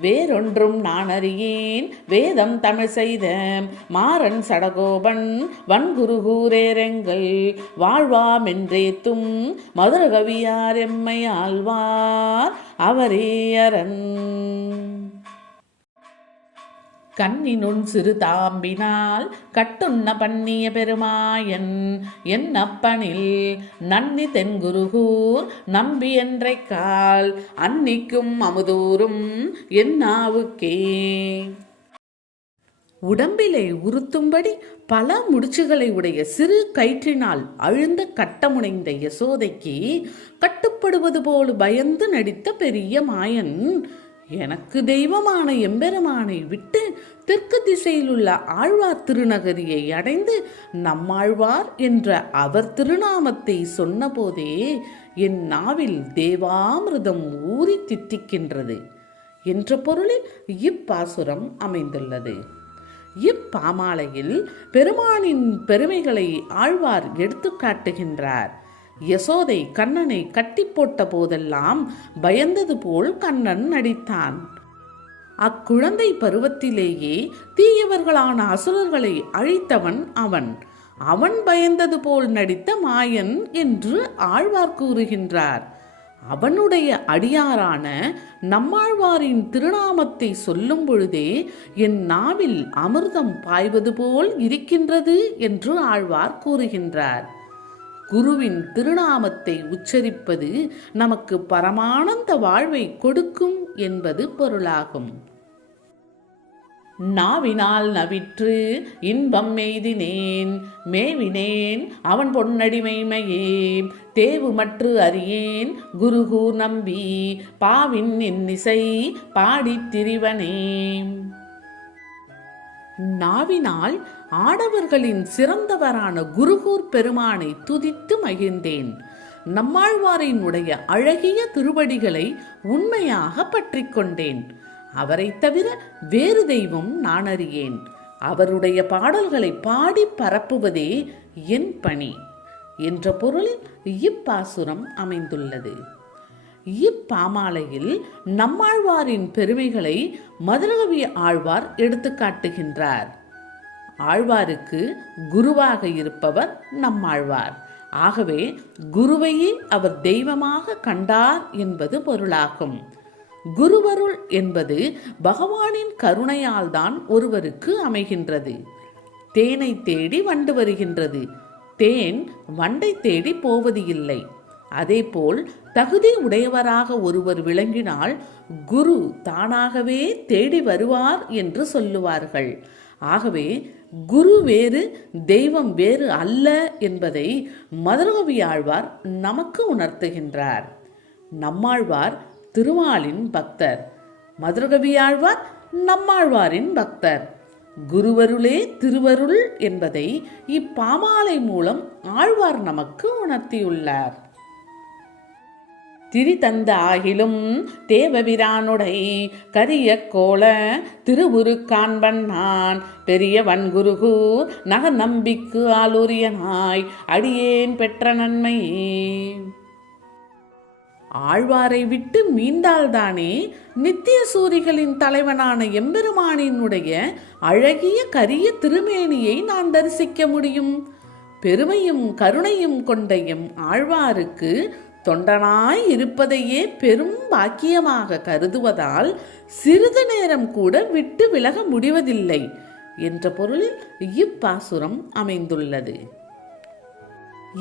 வேறொன்றும் நான் அறியேன் வேதம் தமிழ் செய்த மாறன் சடகோபன் வன்குருகூரேரெங்கள் வாழ்வாமென்றேத்தும் மதுரகவியார் எம்மை ஆழ்வார் அவரே அரண். கண்ணினுன் சிறு தாம்பினால் கட்டுண்ண பண்ணிய பெருமாயன் என்னப்பனில் நன்னி தென்குருகூர் நம்பி என்றைக்கால் அன்னிக்கும் அமுதூரும் என்னாவுக்கே. உடம்பிலே உறுத்தும்படி பல முடிச்சுகளை உடைய சிறு கயிற்றினால் அழுந்த கட்டமுனைந்த யசோதைக்கு கட்டுப்படுவது போல் பயந்து நடித்த பெரிய மாயன் எனக்கு தெய்வமான எம்பெருமானை விட்டு தெற்கு திசையில் உள்ள ஆழ்வார் திருநகரியை அடைந்து நம்மாழ்வார் என்ற அவர் திருநாமத்தை சொன்னபோதே என் நாவில் தேவாமிர்தம் ஊறி தித்திக்கின்றது என்ற பொருளில் இப்பாசுரம் அமைந்துள்ளது. இப்பாமாலையில் பெருமானின் பெருமைகளை ஆழ்வார் எடுத்து காட்டுகின்றார். யசோதை கண்ணனை கட்டி போட்ட போதெல்லாம் பயந்தது போல் கண்ணன் நடித்தான். அக்குழந்தை பருவத்திலேயே தீயவர்களான அசுரர்களை அழித்தவன் அவன். அவன் பயந்தது போல் நடித்த மாயன் என்று ஆழ்வார் கூறுகின்றார். அவனுடைய அடியாரான நம்மாழ்வாரின் திருநாமத்தை சொல்லும் பொழுதே என் நாவில் அமிர்தம் பாய்வது போல் இருக்கின்றது என்று ஆழ்வார் கூறுகின்றார். குருவின் திருநாமத்தை உச்சரிப்பது நமக்கு பரமானந்த வாழ்வை கொடுக்கும் என்பது பொருளாகும். நாவினால் நவிற்று இன்பம் எய்தினேன் மேவினேன் அவன் பொன்னடிமைமையே தேவு மற்று அறியேன் குருகூர் நம்பி பாவின் இன்னிசை பாடித் திரிவனேன் நாவினால் ஆடவர்களின் சிறந்தவரான குருகூர் பெருமானை துதித்து மகிழ்ந்தேன். நம்மாழ்வாரினுடைய அழகிய திருவடிகளை உண்மையாக பற்றி கொண்டேன். அவரைத் தவிர வேறு தெய்வம் நான் அறியேன். அவருடைய பாடல்களை பாடி பரப்புவதே என் பணி. என்ற பொருளில் இப்பாசுரம் அமைந்துள்ளது. இப்பாமாலையில் நம்மாழ்வாரின் பெருமைகளை மதுரகவி ஆழ்வார் எடுத்து காட்டுகின்றார் ஆழ்வாருக்கு குருவாக இருப்பவர் நம்மாழ்வார். ஆகவே குருவையே அவர் தெய்வமாக கண்டார் என்பது பொருளாகும். குருவருள் என்பது பகவானின் கருணையால் தான் ஒருவருக்கு அமைகின்றது. தேனை தேடி வண்டு வருகின்றது. தேன் வண்டை தேடி போவது இல்லை அதேபோல் தகுதி உடையவராக ஒருவர் விளங்கினால் குரு தானாகவே தேடி வருவார் என்று சொல்லுவார்கள். ஆகவே குரு வேறு தெய்வம் வேறு அல்ல என்பதை மதுரகவி ஆழ்வார் நமக்கு உணர்த்துகின்றார். நம்மாழ்வார் திருமாலின் பக்தர். மதுரகவி ஆழ்வார் நம்மாழ்வாரின் பக்தர். குருவருளே திருவருள் என்பதை இப்பாமாலை மூலம் ஆழ்வார் நமக்கு உணர்த்தியுள்ளார். திரிதந்த ஆகிலும் தேவபிரானுடை கரிய கோல திருவுரு காண்பன் நான் பெரிய வன்குருகு நக நம்பிக்கு ஆளுரியனாய். அடியேன் பெற்ற நன்மை. ஆழ்வாரை விட்டு மீண்டால்தானே நித்திய சூரிகளின் தலைவனான எம்பெருமானினுடைய அழகிய கரிய திருமேனியை நான் தரிசிக்க முடியும். பெருமையும் கருணையும் கொண்ட எம் ஆழ்வாருக்கு தொண்டனாய் இருப்பதையே பெரும் பாக்கியமாக கருதுவதால் சிறிது நேரம் கூட விட்டு விலக முடிவதில்லை என்ற பொருளில் இப்பாசுரம் அமைந்துள்ளது.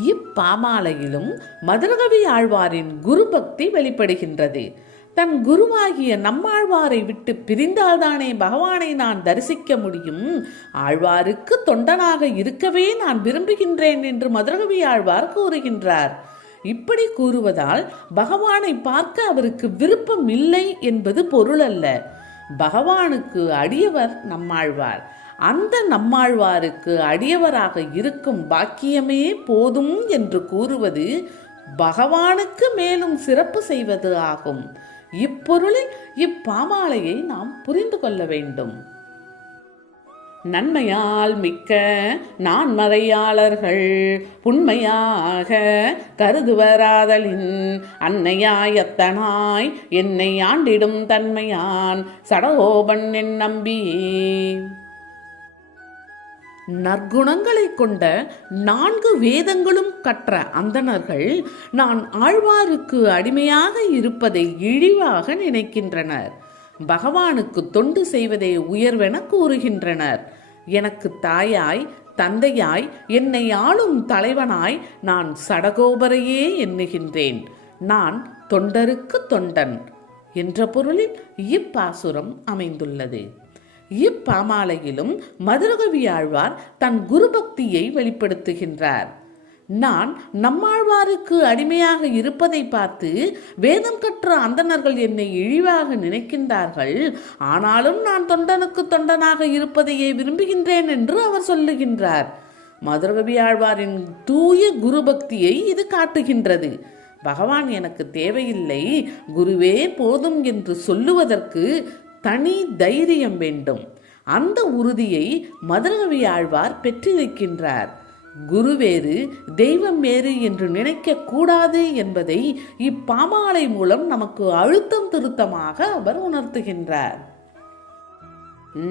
இப்பாமாலையிலும் மதுரகவி ஆழ்வாரின் குரு பக்தி வெளிப்படுகின்றது. தன் குருவாகிய நம்மாழ்வாரை விட்டு பிரிந்தால்தானே பகவானை நான் தரிசிக்க முடியும்? ஆழ்வாருக்கு தொண்டனாக இருக்கவே நான் விரும்புகின்றேன் என்று மதுரகவி ஆழ்வார் கூறுகின்றார். இப்படி கூறுவதால் பகவானை பார்க்க அவருக்கு விருப்பம் இல்லை என்பது பொருள் அல்ல. பகவானுக்கு அடியவர் நம்மாழ்வார். அந்த நம்மாழ்வாருக்கு அடியவராக இருக்கும் பாக்கியமே போதும் என்று கூறுவது பகவானுக்கு மேலும் சிறப்பு செய்வது ஆகும். இப்பொருளில் இப்பாமாலையை நாம் புரிந்து கொள்ள வேண்டும். நன்மையால் மிக்க நான் மறையாளர்கள் புண்மையாக கருதுவராதலின் அன்னையாயத்தனாய் என்னை ஆண்டிடும் தன்மையான் சடகோபன் என் நம்பியே நற்குணங்களைக் கொண்ட நான்கு வேதங்களும் கற்ற அந்தணர்கள் நான் ஆழ்வாருக்கு அடிமையாக இருப்பதை இழிவாக நினைக்கின்றனர். பகவானுக்கு தொண்டு செய்வதே உயர்வென கூறுகின்றனர். எனக்கு தாயாய் தந்தையாய் என்னை ஆளும் தலைவனாய் நான் சடகோபரையே எண்ணுகின்றேன். நான் தொண்டருக்கு தொண்டன் என்ற பொருளில் இப்பாசுரம் அமைந்துள்ளது. இப்பாமாலையிலும் மதுரகவி ஆழ்வார் தன் குருபக்தியை வெளிப்படுத்துகின்றார். நான் நம்மாழ்வாருக்கு அடிமையாக இருப்பதை பார்த்து வேதம் கற்ற அந்தணர்கள் என்னை இழிவாக நினைக்கின்றார்கள். ஆனாலும் நான் தொண்டனுக்கு தொண்டனாக இருப்பதையே விரும்புகின்றேன் என்று அவர் சொல்லுகின்றார். மதுரகவி ஆழ்வாரின் தூய குரு பக்தியை இது காட்டுகின்றது. பகவான் எனக்கு தேவையில்லை. குருவே போதும் என்று சொல்லுவதற்கு தனி தைரியம் வேண்டும். அந்த உறுதியை மதுரகவி ஆழ்வார் பெற்றிருக்கின்றார். குரு வேறு தெய்வம் வேறு என்று நினைக்க கூடாது என்பதை இப்பாமாலை மூலம் நமக்கு அழுத்தம் திருத்தமாக அவர் உணர்த்துகின்றார்.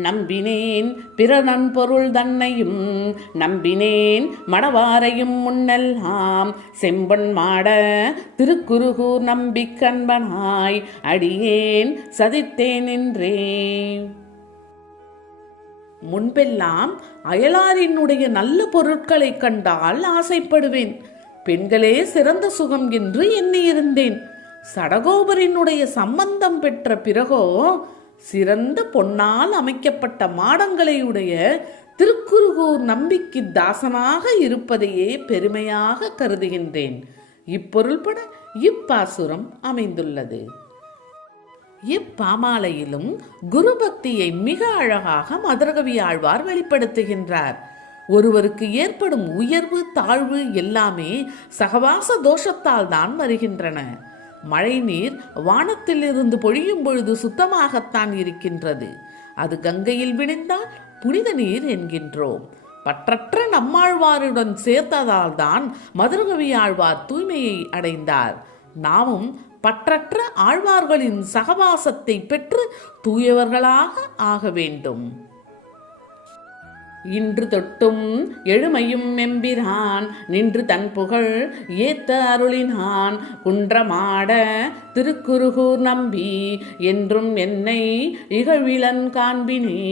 நம்பினேன் பிற பொருள் தன்னையும் நம்பினேன் மடவாரையும் முன்னெல்லாம் செம்பன் மாட திருக்குருகூர் நம்பிக்கண்பனாய் அடியேன் சதித்தேன் என்றேன் முன்பெல்லாம் அயலாரினுடைய நல்ல பொருட்களை கண்டால் ஆசைப்படுவேன். பெண்களே சிறந்த சுகம் என்று எண்ணியிருந்தேன். சடகோபரினுடைய சம்பந்தம் பெற்ற பிறகோ சிறந்த பொன்னால் அமைக்கப்பட்ட மாடங்களை உடைய நம்பிக்கை தாசனாக இருப்பதையே பெருமையாக கருதுகின்றேன். இப்பொருள்பட இப்பாசுரம் அமைந்துள்ளது. இப்பாமாலையிலும் குரு பக்தியை மிக அழகாக மதுரகவி ஆழ்வார் வெளிப்படுத்துகின்றார். ஒருவருக்கு ஏற்படும் உயர்வு தாழ்வு எல்லாமே சகவாச தோஷத்தால் தான் வருகின்றன. மழைநீர் வானத்திலிருந்து பொழியும் பொழுது சுத்தமாகத்தான் இருக்கின்றது. அது கங்கையில் விழுந்தால் புனித நீர் என்கின்றோம். பற்றற்ற நம்மாழ்வாருடன் சேர்த்ததால் தான் மதுரகவி ஆழ்வார் தூய்மையை அடைந்தார். நாமும் பற்றற்ற ஆழ்வார்களின் சகவாசத்தை பெற்று தூயவர்களாக ஆக வேண்டும். இன்று தொட்டும் எழுமையும் எம்பிரான் நின்று தன் புகழ் ஏத்த அருளினான். குன்றமாட திருக்குறுகூர் நம்பி என்றும் என்னை இகழ்விலன் காண்பினே.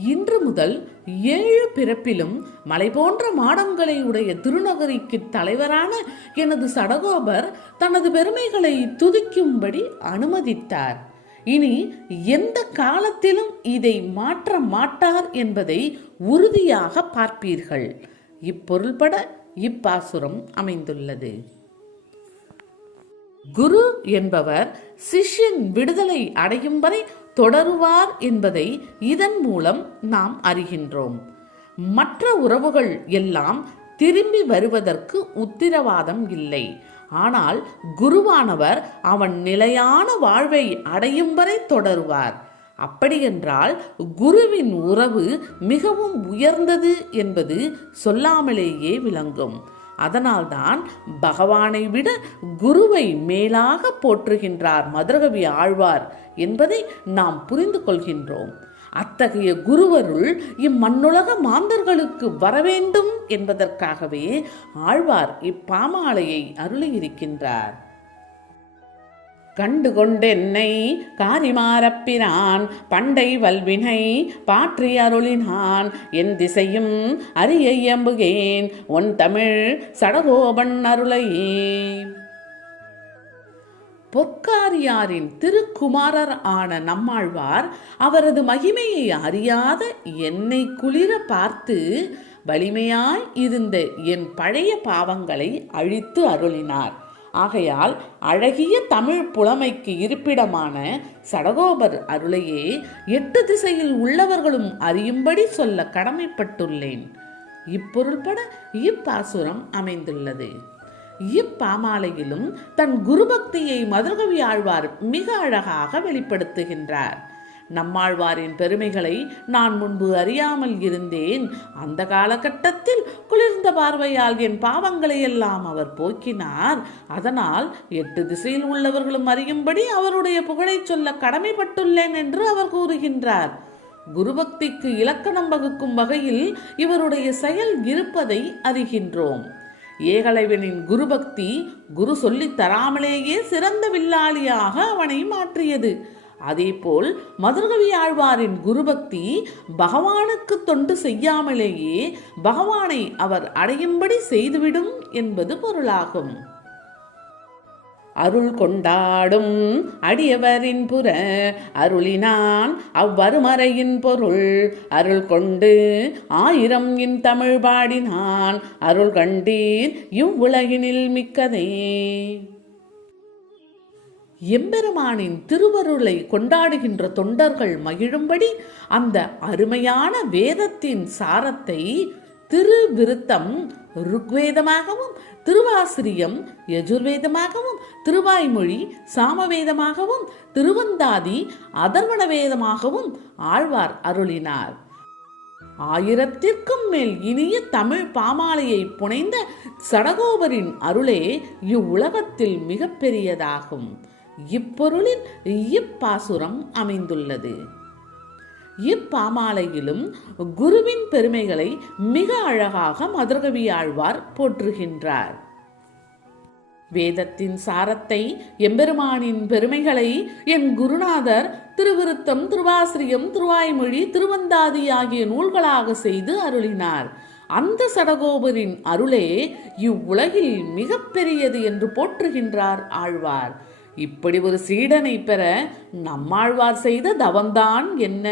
இன்று முதல் ஏழு பிறப்பிலும் மலை போன்ற மாடங்களை உடைய திருநகரிக்கு தலைவரான எனது சடகோபர் தனது பெருமைகளை துதிக்கும்படி அனுமதித்தார். இனி எந்த காலத்திலும் இதை மாற்ற மாட்டார் என்பதை உறுதியாக பார்ப்பீர்கள். இப்பொருள்பட இப்பாசுரம் அமைந்துள்ளது. குரு என்பவர் சிஷ்யன் விடுதலை அடையும் வரை தொடருவார் என்பதை இதன் மூலம் நாம் அறிகின்றோம். மற்ற உறவுகள் எல்லாம் திரும்பி வருவதற்கு உத்திரவாதம் இல்லை. ஆனால் குருவானவர் அவன் நிலையான வாழ்வை அடையும் வரை தொடருவார். அப்படியென்றால் குருவின் உறவு மிகவும் உயர்ந்தது என்பது சொல்லாமலேயே விளங்கும். அதனால்தான் பகவானை விட குருவை மேலாக போற்றுகின்றார் மதுரகவி ஆழ்வார் என்பதை நாம் புரிந்து கொள்கின்றோம். அத்தகைய குருவருள் இம்மண்ணுலக மாந்தர்களுக்கு வரவேண்டும் என்பதற்காகவே ஆழ்வார் இப்பாமாலையை அருளியிருக்கின்றார். கண்டு கொண்டென்னை காரிமாரப்பிரான் பண்டை வல்வினை பாற்றி அருளினான். என் திசையும் அரிய இயம்புகேன். ஒன் தமிழ் சடகோபன் அருளையே பொற்காரியாரின் திருக்குமாரர் ஆன நம்மாழ்வார் அவரது மகிமையை அறியாத என்னை குளிர பார்த்து வலிமையாய் இருந்த என் பழைய பாவங்களை அழித்து அருளினார். ஆகையால் அழகிய தமிழ் புலமைக்கு இருப்பிடமான சடகோபர் அருளையே எட்டு திசையில் உள்ளவர்களும் அறியும்படி சொல்ல கடமைப்பட்டுள்ளேன். இப்பொருள்பட இப்பாசுரம் அமைந்துள்ளது. இப்பாமாலையிலும் தன் குருபக்தியை மதுரகவி ஆழ்வார் மிக அழகாக வெளிப்படுத்துகின்றார். நம்மாழ்வாரின் பெருமைகளை நான் முன்பு அறியாமல் இருந்தேன். அந்த காலகட்டத்தில் குளிர்ந்த பார்வையால் என் பாவங்களை எல்லாம் அவர் போக்கினார். அதனால் எட்டு திசையில் உள்ளவர்களும் அறியும்படி அவருடைய புகழைச் சொல்ல கடமைப்பட்டுள்ளேன் என்று அவர் கூறுகின்றார். குருபக்திக்கு இலக்கணம் வகுக்கும் வகையில் இவருடைய செயல் இருப்பதை அறிகின்றோம். ஏகலைவனின் குருபக்தி குரு சொல்லித் தராமலேயே சிறந்த வில்லாளியாக அவனை மாற்றியது. அதேபோல் மதுரகவி ஆழ்வாரின் குருபக்தி பகவானுக்கு தொண்டு செய்யாமலேயே பகவானை அவர் அடையும்படி செய்துவிடும் என்பது பொருளாகும். அருள் கொண்டாடும் அடியவரின் புற அருளினான் அவ்வருமறையின் பொருள். அருள் கொண்டு ஆயிரம் இன் தமிழ் பாடினான். அருள் கண்டீர் இவ்வுலகினில் மிக்கதே. எம்பெருமானின் திருவருளை கொண்டாடுகின்ற தொண்டர்கள் மகிழும்படி அந்த அருமையான வேதத்தின் சாரத்தை திருவிருத்தம் ருக்வேதமாகவும் திருவாசிரியம் யஜுர்வேதமாகவும் திருவாய்மொழி சாமவேதமாகவும் திருவந்தாதி அதர்வண வேதமாகவும் ஆழ்வார் அருளினார். ஆயிரத்திற்கும் மேல் இனிய தமிழ் பாமாலையை புனைந்த சடகோபரின் அருளே இவ்வுலகத்தில் மிகப்பெரியதாகும். இப்பொருளில் இப்பாசுரம் அமைந்துள்ளது. இப்பாமாலையிலும் குருவின் பெருமைகளை மிக அழகாக மதுரகவி ஆழ்வார் போற்றுகின்றார். வேதத்தின் சாரத்தை எம்பெருமானின் பெருமைகளை என் குருநாதர் திருவிருத்தம் திருவாசிரியம் திருவாய்மொழி திருவந்தாதி ஆகிய நூல்களாக செய்து அருளினார். அந்த சடகோபரின் அருளே இவ்வுலகில் மிகப்பெரியது என்று போற்றுகின்றார் ஆழ்வார். இப்படி ஒரு சீடனை பெற நம்மாழ்வார் செய்த தவம்தான் என்ன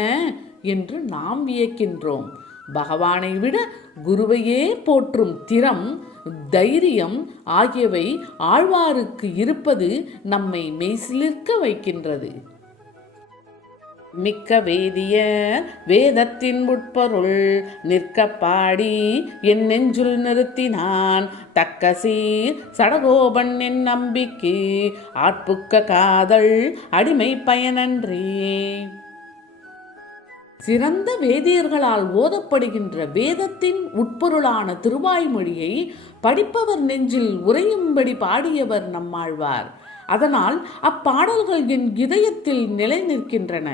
என்று நாம் வியக்கின்றோம். பகவானை விட குருவையே போற்றும் திறம் தைரியம் ஆகியவை ஆழ்வாருக்கு இருப்பது நம்மை மெய்சிலிர்க்க வைக்கின்றது. மிக்க வேதிய வேதத்தின் உட்பொருள் நிற்க பாடி என் நெஞ்சுள் நிறுத்தினான். தக்க சீர் சடகோபன் என் நம்பிக்கை ஆட்புக்க காதல் அடிமை பயனன்றே. சிறந்த வேதியர்களால் ஓதப்படுகின்ற வேதத்தின் உட்பொருளான திருவாய்மொழியை படிப்பவர் நெஞ்சில் உறையும்படி பாடியவர் நம்மாழ்வார். அதனால் அப்பாடல்கள் என் இதயத்தில் நிலை நிற்கின்றன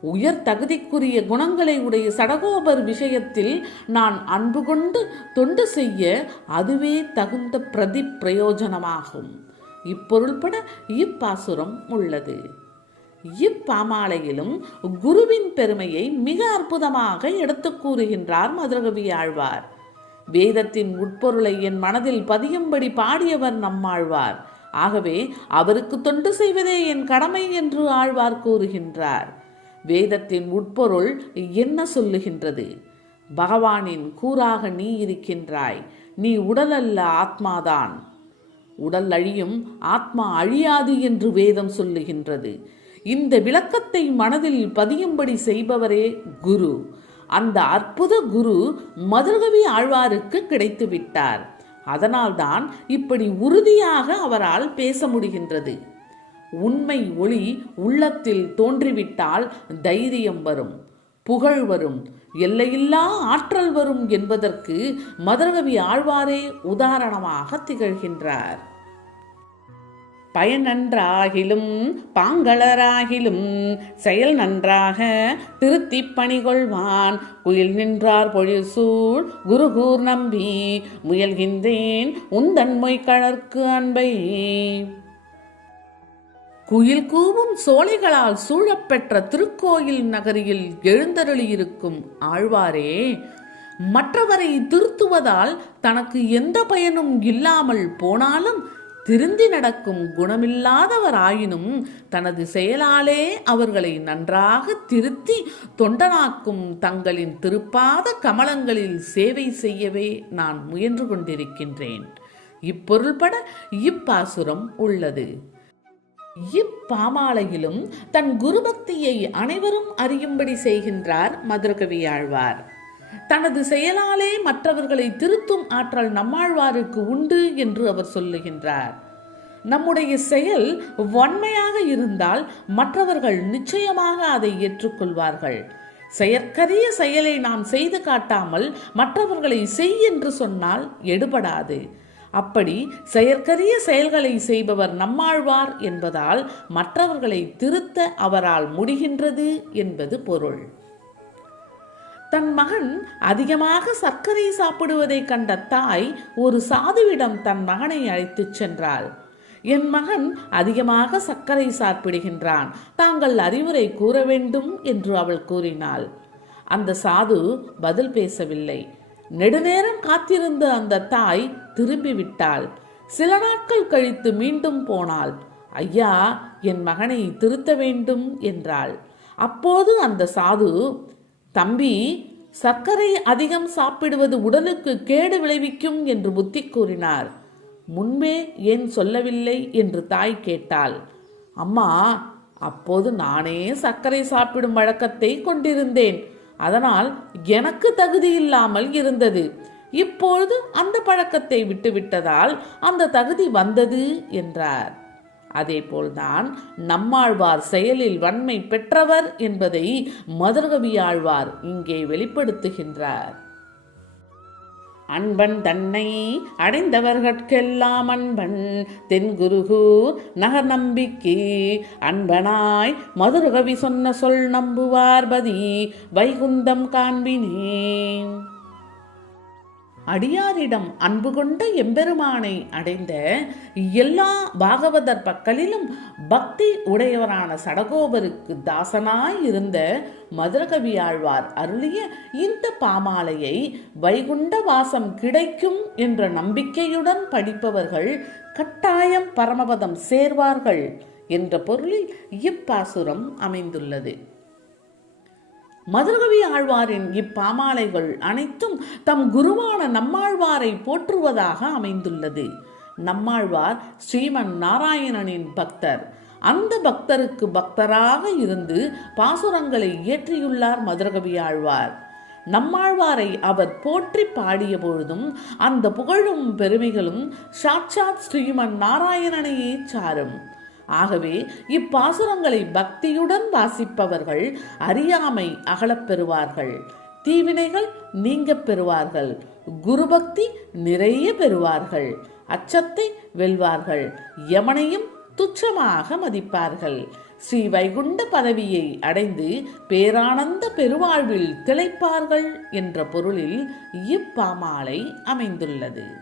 உயர் தகுதிக்குரிய குணங்களை உடைய சடகோபர் விஷயத்தில் நான் அன்பு கொண்டு தொண்டு செய்ய அதுவே தகுந்த பிரதி பிரயோஜனமாகும் இப்பொருள்பட இப்பாசுரம் உள்ளது. இப்பாமாலையிலும் குருவின் பெருமையை மிக அற்புதமாக எடுத்துக் கூறுகின்றார் மதுரகவி ஆழ்வார். வேதத்தின் உட்பொருளை என் மனதில் பதியும்படி பாடியவர் நம்மாழ்வார் ஆகவே அவருக்கு தொண்டு செய்வதே என் கடமை என்று ஆழ்வார் கூறுகின்றார். வேதத்தின் உட்பொருள் என்ன சொல்லுகின்றது? பகவானின் கூறாக நீ இருக்கின்றாய். நீ உடல் அல்ல ஆத்மாதான். உடல் அழியும் ஆத்மா அழியாது என்று வேதம் சொல்லுகின்றது. இந்த விளக்கத்தை மனதில் பதியும்படி செய்பவரே குரு. அந்த அற்புத குரு மதுரகவி ஆழ்வாருக்கு கிடைத்து விட்டார் அதனால்தான் இப்படி உறுதியாக அவரால் பேச முடிகின்றது. உண்மை ஒளி உள்ளத்தில் தோன்றிவிட்டால் தைரியம் வரும் புகழ் வரும் எல்லையில்லா ஆற்றல் வரும் என்பதற்கு மதுரகவி ஆழ்வாரே உதாரணமாக திகழ்கின்றார். பயன் நன்றாகிலும் பாங்களராகிலும் செயல் நன்றாக திருத்தி பணிகொள்வான். குயில் நின்றார் பொழில் சூழ் குருகூர் நம்பி முயல்கின்றேன் உந்தன்மொய் கழற்கு அன்பை. குயில் கூவும் சோலைகளால் சூழப்பெற்ற திருக்கோயில் நகரில் எழுந்தருளியிருக்கும் ஆழ்வாரே மற்றவரை திருத்துவதால் தனக்கு எந்த பயனும் இல்லாமல் போனாலும் திருந்தி நடக்கும் குணமில்லாதவராயினும் தனது செயலாலே அவர்களை நன்றாக திருத்தி தொண்டனாக்கும் தங்களின் திருப்பாத கமலங்களில் சேவை செய்யவே நான் முயன்று கொண்டிருக்கின்றேன். இப்பொருள்பட இப்பாசுரம் உள்ளது. இப்பாமாலையிலும் தன் குருபக்தியை அனைவரும் அறியும்படி செய்கின்றார் மதுரகவி ஆழ்வார். தனது செயலாலே மற்றவர்களை திருத்தும் ஆற்றல் நம்மாழ்வாருக்கு உண்டு என்று அவர் சொல்லுகின்றார். நம்முடைய செயல் வன்மையாக இருந்தால் மற்றவர்கள் நிச்சயமாக அதை ஏற்றுக்கொள்வார்கள். செயற்கரிய செயலை நாம் செய்து காட்டாமல் மற்றவர்களை செய் என்று சொன்னால் எடுபடாது. அப்படி செயற்கரிய செயல்களை செய்பவர் நம்மாழ்வார் என்பதால் மற்றவர்களை திருத்த அவரால் முடிகின்றது என்பது பொருள். தன் மகன் அதிகமாக சர்க்கரை சாப்பிடுவதை கண்ட தாய் ஒரு சாதுவிடம் தன் மகனை அழைத்துச் சென்றாள். என் மகன் அதிகமாக சர்க்கரை சாப்பிடுகின்றான் தாங்கள் அறிவுரை கூற வேண்டும் என்று அவள் கூறினாள். அந்த சாது பதில் பேசவில்லை. நெடுநேரம் காத்திருந்த அந்த தாய் திரும்பி விட்டாள் சில நாட்கள் கழித்து மீண்டும் போனாள். ஐயா என் மகனை திருத்த வேண்டும் என்றாள். அப்போது அந்த சாது தம்பி சர்க்கரை அதிகம் சாப்பிடுவது உடலுக்கு கேடு விளைவிக்கும் என்று புத்தி கூறினார். முன்பே ஏன் சொல்லவில்லை? என்று தாய் கேட்டாள். அம்மா அப்போது நானே சர்க்கரை சாப்பிடும் வழக்கத்தை கொண்டிருந்தேன். அதனால் எனக்கு தகுதி இல்லாமல் இருந்தது. இப்பொழுது அந்த பழக்கத்தை விட்டுவிட்டதால் அந்த தகுதி வந்தது என்றார். அதேபோல்தான் நம்மாழ்வார் செயலில் வன்மை பெற்றவர் என்பதை மதுரகவியாழ்வார் இங்கே வெளிப்படுத்துகின்றார். அன்பன் தன்னை அடைந்தவர்கட்கெல்லாம் அன்பன். தென்குருகு நகர் நம்பிக்கை. அன்பனாய் மதுரகவி சொன்ன சொல் நம்புவார்பதி வைகுந்தம் காண்பினேன். அடியாரிடம் அன்பு கொண்ட எம்பெருமானை அடைந்த எல்லா பாகவதர் பக்கலிலும் பக்தி உடையவரான சடகோபருக்கு தாசனாய் இருந்த மதுரகவி ஆழ்வார் அருளிய இந்த பாமாலையை வைகுண்ட வாசம் கிடைக்கும் என்ற நம்பிக்கையுடன் படிப்பவர்கள் கட்டாயம் பரமபதம் சேர்வார்கள் என்ற பொருளில் இப்பாசுரம் அமைந்துள்ளது. மதுரகவி ஆழ்வாரின் இப்பாமாலைகள் அனைத்தும் தம் குருவான நம்மாழ்வாரை போற்றுவதாக அமைந்துள்ளது. நம்மாழ்வார் ஸ்ரீமன் நாராயணனின் பக்தர். அந்த பக்தருக்கு பக்தராக இருந்து பாசுரங்களை இயற்றியுள்ளார் மதுரகவி ஆழ்வார். நம்மாழ்வாரை அவர் போற்றி பாடிய பொழுதும் அந்த புகழும் பெருமைகளும் சாட்சாத் ஸ்ரீமன் நாராயணனையே சாரும். ஆகவே இப்பாசுரங்களை பக்தியுடன் வாசிப்பவர்கள் அறியாமை அகலப் பெறுவார்கள். தீவினைகள் நீங்க பெறுவார்கள். குருபக்தி நிறைய பெறுவார்கள். அச்சத்தை வெல்வார்கள். யமனையும் துச்சமாக மதிப்பார்கள். ஸ்ரீ வைகுண்ட பதவியை அடைந்து பேரானந்த பெருவாழ்வில் திளைப்பார்கள் என்ற பொருளில் இப்பாமாலை அமைந்துள்ளது.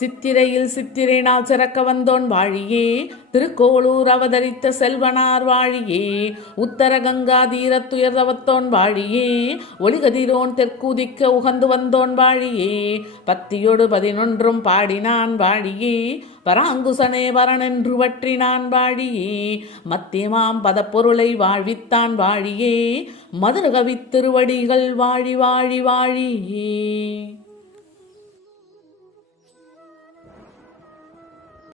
சித்திரையில் சித்திரை நாள் சிறக்க வந்தோன் வாழியே. திருக்கோளூர் அவதரித்த செல்வனார் வாழியே. உத்தர கங்கா தீரத்துயர்தவத்தோன் வாழியே. ஒளிகதிரோன் தெற்குதிக்க உகந்து வந்தோன் வாழியே. பத்தியொடு பதினொன்றும் பாடினான் வாழியே. பராங்குசனே வரனென்று வற்றினான் வாழியே. மத்தியமாம் பதப்பொருளை வாழ்வித்தான் வாழியே. மதுரகவித் திருவடிகள் வாழி வாழி வாழியே.